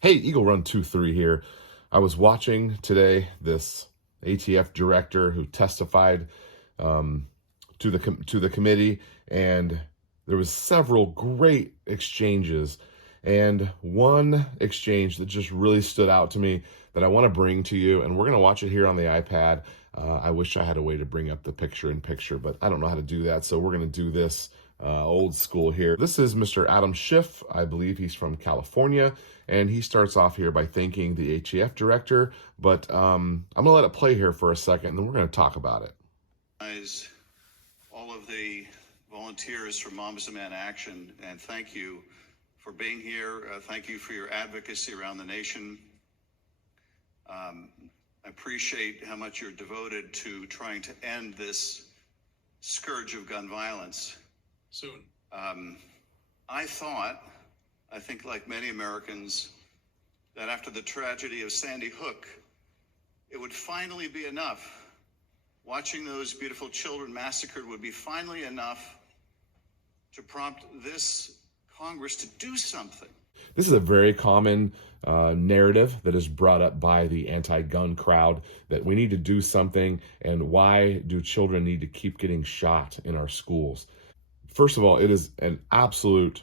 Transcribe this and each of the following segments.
Hey, Eagle Run 23 here. I was watching today this ATF director who testified to the committee, and there was several great exchanges, and one exchange that just really stood out to me that I want to bring to you, and we're going to watch it here on the iPad. I wish I had a way to bring up the picture-in-picture, but I don't know how to do that, so we're going to do this old school here. This is Mr. Adam Schiff. I believe he's from California, and he starts off here by thanking the ATF director, but I'm going to let it play here for a second, and then we're going to talk about it. All of the volunteers from Mom is a Man Action, and thank you for being here. Thank you for your advocacy around the nation. I appreciate how much you're devoted to trying to end this scourge of gun violence. Soon. I think like many Americans, that after the tragedy of Sandy Hook, it would finally be enough. Watching those beautiful children massacred would be finally enough to prompt this Congress to do something. This is a very common narrative that is brought up by the anti-gun crowd, that we need to do something, and why do children need to keep getting shot in our schools? First of all, it is an absolute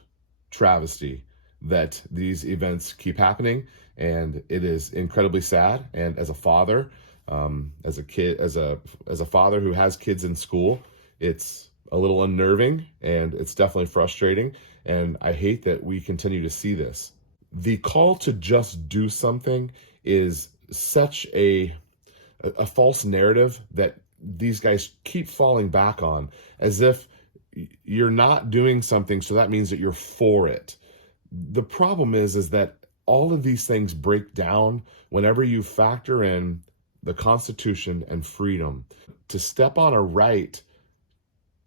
travesty that these events keep happening, and it is incredibly sad. And as a father, as a father who has kids in school, it's a little unnerving, and it's definitely frustrating. And I hate that we continue to see this. The call to just do something is such a false narrative that these guys keep falling back on, as if you're not doing something, so that means that you're for it. The problem is that all of these things break down whenever you factor in the Constitution and freedom. To step on a right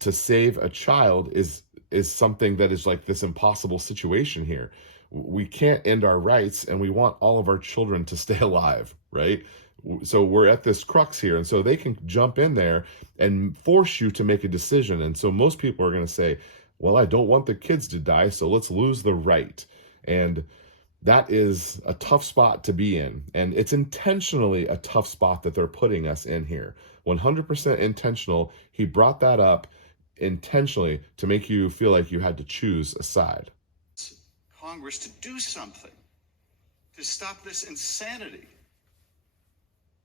to save a child is something that is like this impossible situation here. We can't end our rights, and we want all of our children to stay alive, right? So we're at this crux here, and so they can jump in there and force you to make a decision. And so most people are going to say, well, I don't want the kids to die, so let's lose the right. And that is a tough spot to be in, and it's intentionally a tough spot that they're putting us in here. 100% intentional. He brought that up intentionally to make you feel like you had to choose a side. Congress to do something to stop this insanity.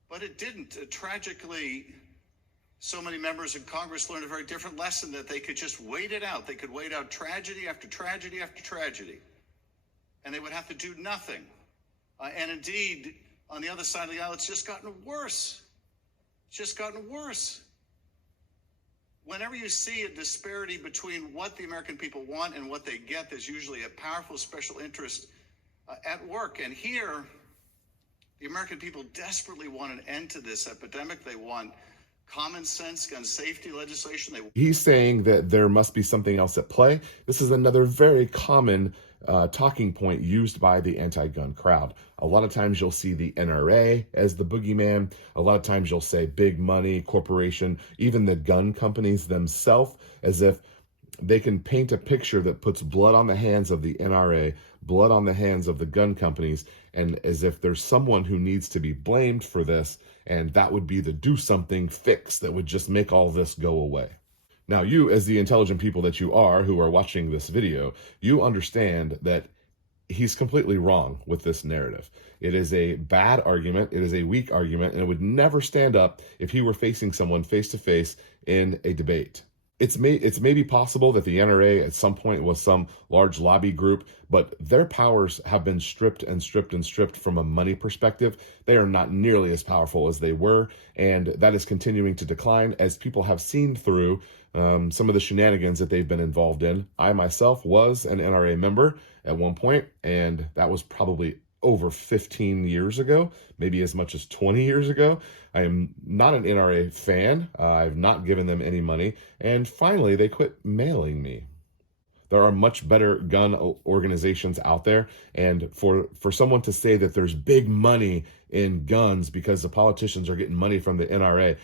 But it didn't. Tragically, so many members of Congress learned a very different lesson, that they could just wait it out. They could wait out tragedy after tragedy after tragedy, and they would have to do nothing. And indeed, on the other side of the aisle, it's just gotten worse. It's just gotten worse. Whenever you see a disparity between what the American people want and what they get, there's usually a powerful special interest at work. And here, the American people desperately want an end to this epidemic. They want common sense gun safety legislation. He's saying that there must be something else at play. This is another very common talking point used by the anti-gun crowd. A lot of times you'll see the NRA as the boogeyman. A lot of times you'll say big money, corporation, even the gun companies themselves, as if they can paint a picture that puts blood on the hands of the NRA, blood on the hands of the gun companies, and as if there's someone who needs to be blamed for this, and that would be the do something fix that would just make all this go away. Now, you, as the intelligent people that you are who are watching this video, you understand that he's completely wrong with this narrative. It is a bad argument, it is a weak argument, and it would never stand up if he were facing someone face to face in a debate. It's maybe possible that the NRA at some point was some large lobby group, but their powers have been stripped and stripped and stripped from a money perspective. They are not nearly as powerful as they were, and that is continuing to decline as people have seen through some of the shenanigans that they've been involved in. I myself was an NRA member at one point, and that was probably over 15 years ago, maybe as much as 20 years ago. I am not an NRA fan. I've not given them any money. And finally, they quit mailing me. There are much better gun organizations out there. And for someone to say that there's big money in guns because the politicians are getting money from the NRA,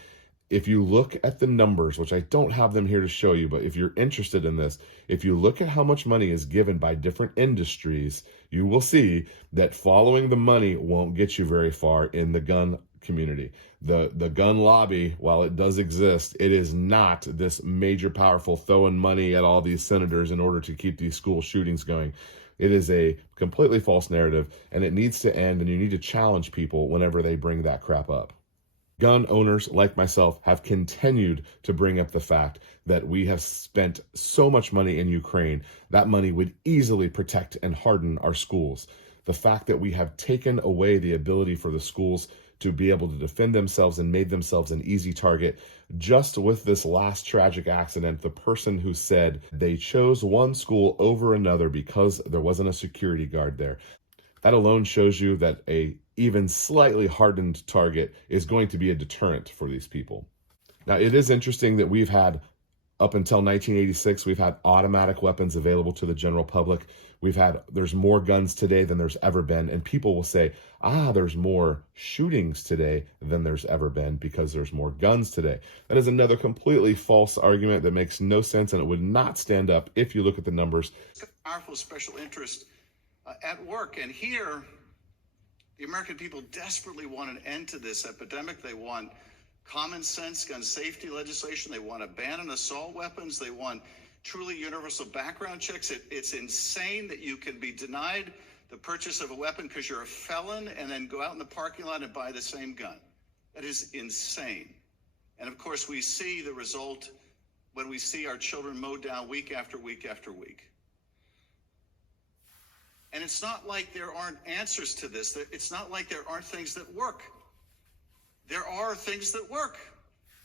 If you look at the numbers, which I don't have them here to show you, but if you're interested in this, if you look at how much money is given by different industries, you will see that following the money won't get you very far in the gun community. The gun lobby, while it does exist, it is not this major powerful throwing money at all these senators in order to keep these school shootings going. It is a completely false narrative, and it needs to end, and you need to challenge people whenever they bring that crap up. Gun owners like myself have continued to bring up the fact that we have spent so much money in Ukraine. That money would easily protect and harden our schools. The fact that we have taken away the ability for the schools to be able to defend themselves and made themselves an easy target. Just with this last tragic accident, the person who said they chose one school over another because there wasn't a security guard there. That alone shows you that a even slightly hardened target is going to be a deterrent for these people. Now, it is interesting that we've had, up until 1986, we've had automatic weapons available to the general public. There's more guns today than there's ever been. And people will say, there's more shootings today than there's ever been because there's more guns today. That is another completely false argument that makes no sense, and it would not stand up if you look at the numbers. Powerful special interest at work. And here, the American people desperately want an end to this epidemic. They want common sense gun safety legislation. They want to ban assault weapons. They want truly universal background checks. It's insane that you can be denied the purchase of a weapon because you're a felon and then go out in the parking lot and buy the same gun. That is insane. And of course, we see the result when we see our children mowed down week after week after week. And it's not like there aren't answers to this. It's not like there aren't things that work. There are things that work,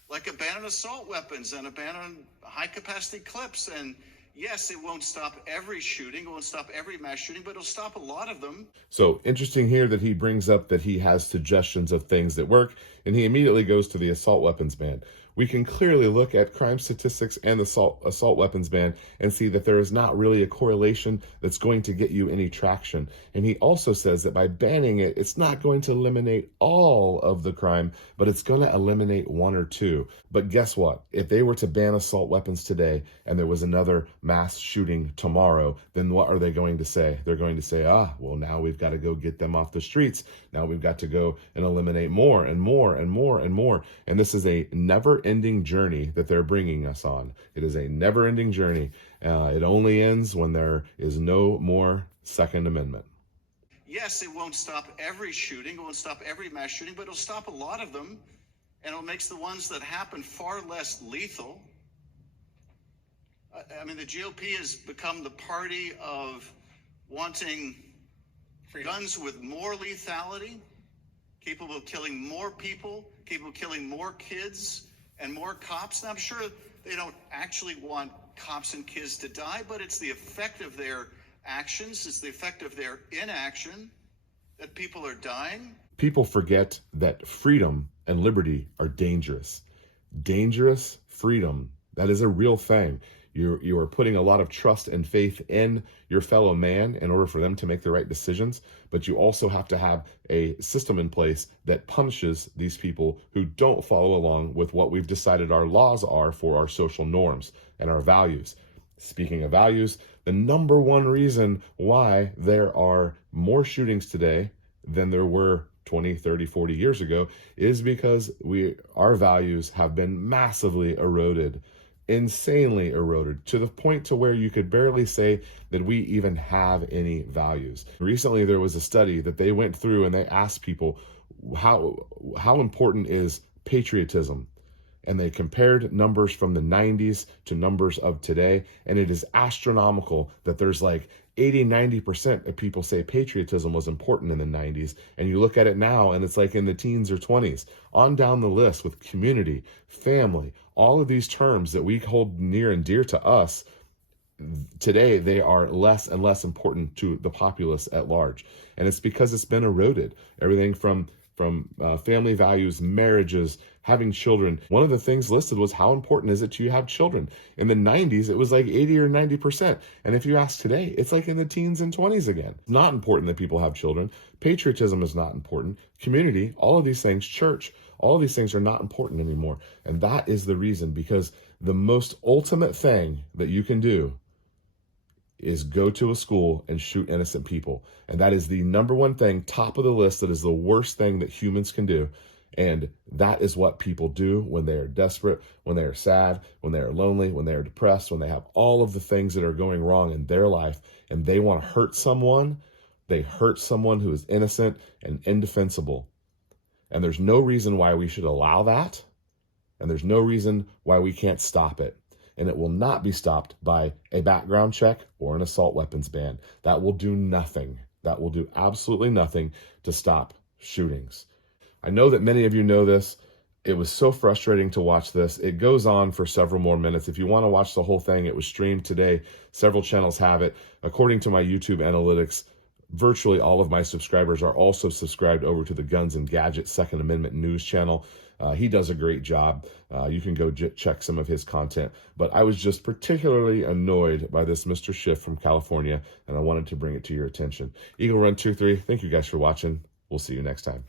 like a ban on assault weapons and a ban on high-capacity clips. And yes, it won't stop every shooting, it won't stop every mass shooting, but it'll stop a lot of them. So interesting here that he brings up that he has suggestions of things that work, and he immediately goes to the assault weapons ban. We can clearly look at crime statistics and the assault weapons ban and see that there is not really a correlation that's going to get you any traction. And he also says that by banning it, it's not going to eliminate all of the crime, but it's going to eliminate one or two. But guess what? If they were to ban assault weapons today and there was another mass shooting tomorrow, then what are they going to say? They're going to say, well, now we've got to go get them off the streets. Now we've got to go and eliminate more and more and more and more. And this is a never-ending journey that they're bringing us on. It is a never-ending journey. It only ends when there is no more Second Amendment. Yes, it won't stop every shooting, it won't stop every mass shooting, but it'll stop a lot of them, and it'll make the ones that happen far less lethal. I mean, the GOP has become the party of wanting guns with more lethality, capable of killing more people, capable of killing more kids and more cops. Now, I'm sure they don't actually want cops and kids to die, but it's the effect of their actions, it's the effect of their inaction that people are dying. People forget that freedom and liberty are dangerous. Dangerous freedom, that is a real thing. You are putting a lot of trust and faith in your fellow man in order for them to make the right decisions, but you also have to have a system in place that punishes these people who don't follow along with what we've decided our laws are for our social norms and our values. Speaking of values, the number one reason why there are more shootings today than there were 20, 30, 40 years ago is because our values have been massively eroded, insanely eroded, to the point to where you could barely say that we even have any values. Recently, there was a study that they went through and they asked people how important is patriotism. And they compared numbers from the 90s to numbers of today. And it is astronomical that there's like 80-90% of people say patriotism was important in the 90s. And you look at it now and it's like in the teens or 20s. On down the list with community, family, all of these terms that we hold near and dear to us, today they are less and less important to the populace at large. And it's because it's been eroded. Everything from family values, marriages, having children. One of the things listed was how important is it to you have children. In the 90s, it was like 80 or 90%. And if you ask today, it's like in the teens and 20s again. It's not important that people have children. Patriotism is not important. Community, all of these things, church, all of these things are not important anymore. And that is the reason, because the most ultimate thing that you can do is go to a school and shoot innocent people. And that is the number one thing, top of the list, that is the worst thing that humans can do. And that is what people do when they are desperate, when they are sad, when they are lonely, when they are depressed, when they have all of the things that are going wrong in their life and they want to hurt someone. They hurt someone who is innocent and indefensible. And there's no reason why we should allow that. And there's no reason why we can't stop it. And it will not be stopped by a background check or an assault weapons ban. That will do nothing. That will do absolutely nothing to stop shootings. I know that many of you know this. It was so frustrating to watch this. It goes on for several more minutes. If you want to watch the whole thing, it was streamed today. Several channels have it. According to my YouTube analytics, virtually all of my subscribers are also subscribed over to the Guns and Gadgets Second Amendment News channel. He does a great job. You can go check some of his content. But I was just particularly annoyed by this Mr. Schiff from California, and I wanted to bring it to your attention. Eagle Run 23, thank you guys for watching. We'll see you next time.